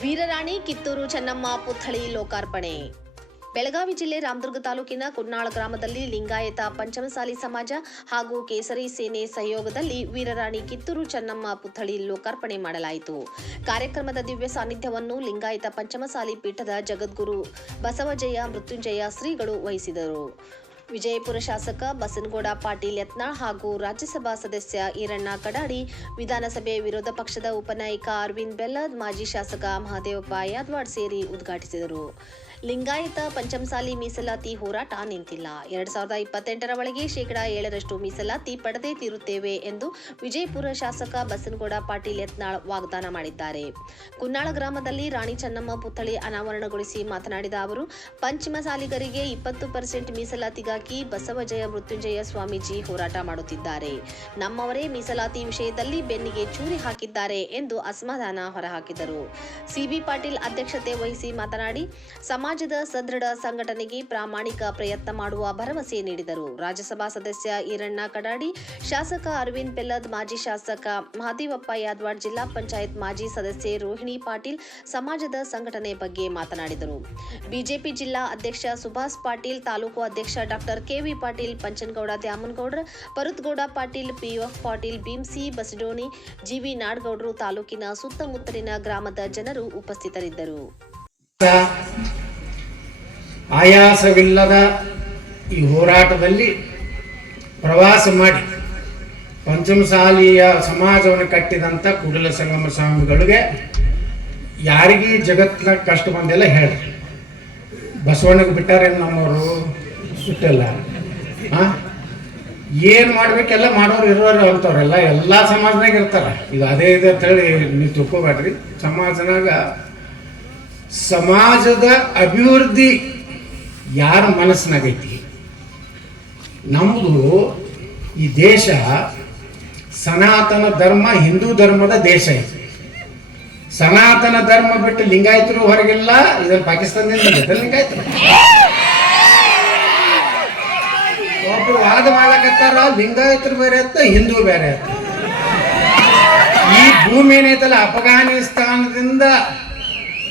ವೀರರಾಣಿ ಕಿತ್ತೂರು ಚೆನ್ನಮ್ಮ ಪುತ್ಥಳಿ ಲೋಕಾರ್ಪಣೆ. ಬೆಳಗಾವಿ ಜಿಲ್ಲೆ ರಾಮದುರ್ಗ ತಾಲೂಕಿನ ಕುನ್ನಾಳ ಗ್ರಾಮದಲ್ಲಿ ಲಿಂಗಾಯತ ಪಂಚಮಸಾಲಿ ಸಮಾಜ ಹಾಗೂ ಕೇಸರಿ ಸೇನೆ ಸಹಯೋಗದಲ್ಲಿ ವೀರರಾಣಿ ಕಿತ್ತೂರು ಚೆನ್ನಮ್ಮ ಪುತ್ಥಳಿ ಲೋಕಾರ್ಪಣೆ ಮಾಡಲಾಯಿತು. ಕಾರ್ಯಕ್ರಮದ ದಿವ್ಯ ಸಾನ್ನಿಧ್ಯವನ್ನು ಲಿಂಗಾಯತ ಪಂಚಮಸಾಲಿ ಪೀಠದ ಜಗದ್ಗುರು ಬಸವಜಯ ಮೃತ್ಯುಂಜಯ ಶ್ರೀಗಳು ವಹಿಸಿದರು. ವಿಜಯಪುರ ಶಾಸಕ ಬಸನಗೌಡ ಪಾಟೀಲ್ ಯತ್ನಾಳ್ ಹಾಗೂ ರಾಜ್ಯಸಭಾ ಸದಸ್ಯ ಈರಣ್ಣ ಕಡಾಡಿ, ವಿಧಾನಸಭೆ ವಿರೋಧ ಪಕ್ಷದ ಉಪನಾಯಕ ಅರವಿಂದ್ ಬೆಲ್ಲದ್, ಮಾಜಿ ಶಾಸಕ ಮಹದೇವಪ್ಪ ಯಾದವಾಡ್ ಸೇರಿ ಉದ್ಘಾಟಿಸಿದರು. ಲಿಂಗಾಯತ ಪಂಚಮಸಾಲಿ ಮೀಸಲಾತಿ ಹೋರಾಟ ನಿಂತಿಲ್ಲ. 2028ರ ಒಳಗೆ 7% ಮೀಸಲಾತಿ ಪಡೆದೇ ತೀರುತ್ತೇವೆ ಎಂದು ವಿಜಯಪುರ ಶಾಸಕ ಬಸನಗೌಡ ಪಾಟೀಲ್ ಯತ್ನಾಳ್ ವಾಗ್ದಾನ ಮಾಡಿದ್ದಾರೆ. ಕುನ್ನಾಳ ಗ್ರಾಮದಲ್ಲಿ ರಾಣಿ ಚೆನ್ನಮ್ಮ ಪುತ್ಥಳಿ ಅನಾವರಣಗೊಳಿಸಿ ಮಾತನಾಡಿದ ಅವರು, ಪಂಚಮಸಾಲಿಗರಿಗೆ 20% ಮೀಸಲಾತಿಗಾಗಿ ಬಸವಜಯ ಮೃತ್ಯುಂಜಯ ಸ್ವಾಮೀಜಿ ಹೋರಾಟ ಮಾಡುತ್ತಿದ್ದಾರೆ. ನಮ್ಮವರೇ ಮೀಸಲಾತಿ ವಿಷಯದಲ್ಲಿ ಬೆನ್ನಿಗೆ ಚೂರಿ ಹಾಕಿದ್ದಾರೆ ಎಂದು ಅಸಮಾಧಾನ ಹೊರಹಾಕಿದರು. ಸಿಬಿ ಪಾಟೀಲ್ ಅಧ್ಯಕ್ಷತೆ ವಹಿಸಿ ಮಾತನಾಡಿ, ಸಮಾಜದ ಸದೃಢ ಸಂಘಟನೆಗೆ ಪ್ರಾಮಾಣಿಕ ಪ್ರಯತ್ನ ಮಾಡುವ ಭರವಸೆ ನೀಡಿದರು. ರಾಜ್ಯಸಭಾ ಸದಸ್ಯ ಈರಣ್ಣ ಕಡಾಡಿ, ಶಾಸಕ ಅರವಿಂದ್ ಬೆಲ್ಲದ್, ಮಾಜಿ ಶಾಸಕ ಮಹದೇವಪ್ಪ ಯಾದವಾಡ್, ಜಿಲ್ಲಾ ಪಂಚಾಯತ್ ಮಾಜಿ ಸದಸ್ಯೆ ರೋಹಿಣಿ ಪಾಟೀಲ್ ಸಮಾಜದ ಸಂಘಟನೆ ಬಗ್ಗೆ ಮಾತನಾಡಿದರು. ಬಿಜೆಪಿ ಜಿಲ್ಲಾ ಅಧ್ಯಕ್ಷ ಸುಭಾಸ್ ಪಾಟೀಲ್, ತಾಲೂಕು ಅಧ್ಯಕ್ಷ doctor KV Patil, Panchanagouda Dyamanagoudra, Parutgouda Patil, PF Patil, Bhimsi Basadoni, GV ನಾಡಗೌಡರು, ತಾಲೂಕಿನ ಸುತ್ತಮುತ್ತಲಿನ ಗ್ರಾಮದ ಜನರು ಉಪಸ್ಥಿತರಿದ್ದರು. ಆಯಾಸವಿಲ್ಲದ ಈ ಹೋರಾಟದಲ್ಲಿ ಪ್ರವಾಸ ಮಾಡಿ ಪಂಚಮಸಾಲಿಯ ಸಮಾಜವನ್ನು ಕಟ್ಟಿದಂಥ ಕೂಡಲ ಸಂಗಮ ಸ್ವಾಮಿಗಳಿಗೆ ಯಾರಿಗೂ ಜಗತ್ತಿನ ಕಷ್ಟ ಬಂದೆಲ್ಲ ಹೇಳ್ರಿ. ಬಸವಣ್ಣಗೆ ಬಿಟ್ಟಾರೆ ನಮ್ಮವರು ಬಿಟ್ಟಿಲ್ಲ. ಏನು ಮಾಡ್ಬೇಕೆಲ್ಲ ಮಾಡೋರು ಇರೋರು ಅಂತವ್ರೆಲ್ಲ ಎಲ್ಲ ಸಮಾಜನಾಗ ಇರ್ತಾರೆ. ಇದು ಅದೇ ಇದೆ ಅಂತ ಹೇಳಿ ನೀವು ತಿಳ್ಕೊಬೇಡ್ರಿ. ಸಮಾಜದ ಅಭಿವೃದ್ಧಿ ಯಾರ ಮನಸ್ಸಿನಾಗೈತಿ? ನಮ್ಮದು ಈ ದೇಶ ಸನಾತನ ಧರ್ಮ, ಹಿಂದೂ ಧರ್ಮದ ದೇಶ ಐತಿ. ಸನಾತನ ಧರ್ಮ ಬಿಟ್ಟು ಲಿಂಗಾಯತರು ಹೊರಗಿಲ್ಲ. ಇದನ್ನು ಪಾಕಿಸ್ತಾನದಿಂದ ಲಿಂಗಾಯತರು ಒಬ್ರು ವಾದ ಮಾಡಕತ್ತಾರ, ಲಿಂಗಾಯತರು ಬೇರೆ ಆಯ್ತು, ಹಿಂದೂ ಬೇರೆ ಆಯ್ತು. ಈ ಭೂಮಿ ಏನೈತಲ್ಲ, ಅಫ್ಘಾನಿಸ್ತಾನದಿಂದ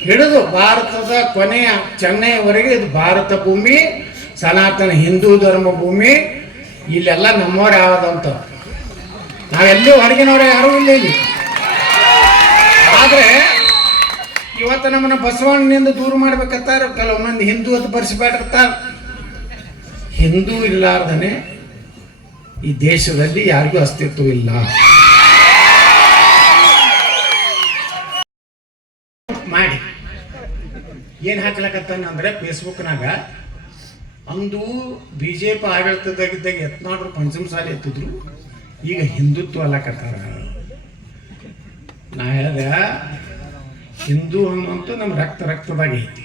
ಹಿಡಿದು ಭಾರತದ ಕೊನೆಯ ಚೆನ್ನೈವರೆಗೆ ಇದು ಭಾರತ ಭೂಮಿ, ಸನಾತನ ಹಿಂದೂ ಧರ್ಮ ಭೂಮಿ. ಇಲ್ಲೆಲ್ಲ ನಮ್ಮವ್ರು ಯಾವ್ದಂತ ನಾವೆಲ್ಲೂ ಹೊರಗಿನವ್ರೆ ಯಾರೂ ಇಲ್ಲ ಇಲ್ಲಿ. ಆದರೆ ಇವತ್ತು ನಮ್ಮನ್ನ ಬಸವಣ್ಣನಿಂದ ದೂರ ಮಾಡ್ಬೇಕಂತಾರೆ. ಕೆಲವೊಂದು ಹಿಂದೂ ಅಂತ ಬರ್ಸಿಬಿಟ್ಟಿರ್ತಾರೆ. ಹಿಂದೂ ಇಲ್ಲಾರ್ದನೆ ಈ ದೇಶದಲ್ಲಿ ಯಾರಿಗೂ ಅಸ್ತಿತ್ವ ಇಲ್ಲ. ಮಾಡಿ ಏನು ಹಾಕ್ಲಕತ್ತಾನಂದ್ರೆ ಫೇಸ್ಬುಕ್ನಾಗ, ಅಂದು BJP ಆಡಳಿತದಾಗಿದ್ದಾಗ ಯತ್ನಾಳರು ಪಂಚಮಸಾಲಿ ಎತ್ತಿದ್ರು, ಈಗ ಹಿಂದುತ್ವ ಅಲ್ಲಕತ್ತಾರ. ನಾ ಹೇಳಿದೆ, ಹಿಂದೂ ಅನ್ನುವಂಥ ನಮ್ಮ ರಕ್ತದಾಗ ಐತಿ.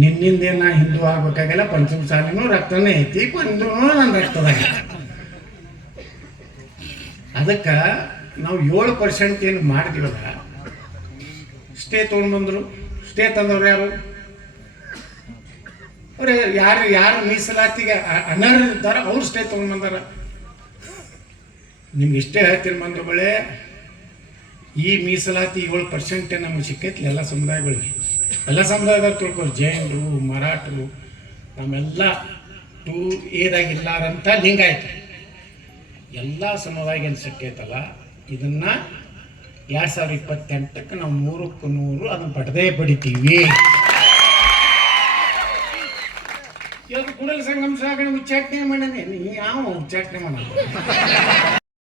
ನಿನ್ನಿಂದ ನಾ ಹಿಂದೂ ಆಗ್ಬೇಕಾಗಿಲ್ಲ, ಪಂಚಮಸಾಲಿನೂ ರಕ್ತನೇ ಐತಿ, ಹಿಂದೂ ನನ್ನ ರಕ್ತದಾಗ ಐತಿ. ಅದಕ್ಕೆ ನಾವು 7% ಏನು ಮಾಡಿದಿವಲ್ಲ, ಸ್ಟೇ ತೊಗೊಂಡ್ಬಂದರು. ಸ್ಟೇ ತಂದವ್ರು ಯಾರು? ಅವ್ರು ಯಾರು ಮೀಸಲಾತಿಗೆ ಅನರ್ಹರಿದ್ದಾರೆ ಅವ್ರು ಸ್ಟೇ ತೊಗೊಂಡ್ಬಂದಾರ. ನಿಮ್ಗೆ ಇಷ್ಟೇ ಹೇಳ್ತೀನಿ ಬಂಧುಗಳೇ, ಈ ಮೀಸಲಾತಿ 7% ನಮಗೆ ಸಿಕ್ಕೈತಿ ಎಲ್ಲ ಸಮುದಾಯಗಳಿಗೆ. ಎಲ್ಲ ಸಮುದಾಯದವ್ರು ತಿಳ್ಕೊರು, ಜೈನರು, ಮರಾಠರು, ನಮ್ಮೆಲ್ಲ 2A ಲಿಂಗಾಯತ ಎಲ್ಲ ಸಮುದಾಯ ಏನು ಸಿಕ್ಕೈತಲ್ಲ, ಇದನ್ನು 2028ಕ್ಕೆ ನಾವು 100ಕ್ಕೆ 100 ಅದನ್ನು ಪಡೆದೇ ಪಡಿತೀವಿ. ಇವತ್ತು ಕೂಡಲ ಸಂಗಮ ಸಾಗಣೆ ಉಚ್ಚಾಟನೆ ಮಾಡನೆ, ಯಾವ ಉಚ್ಚಾಟನೆ ಮಾಡ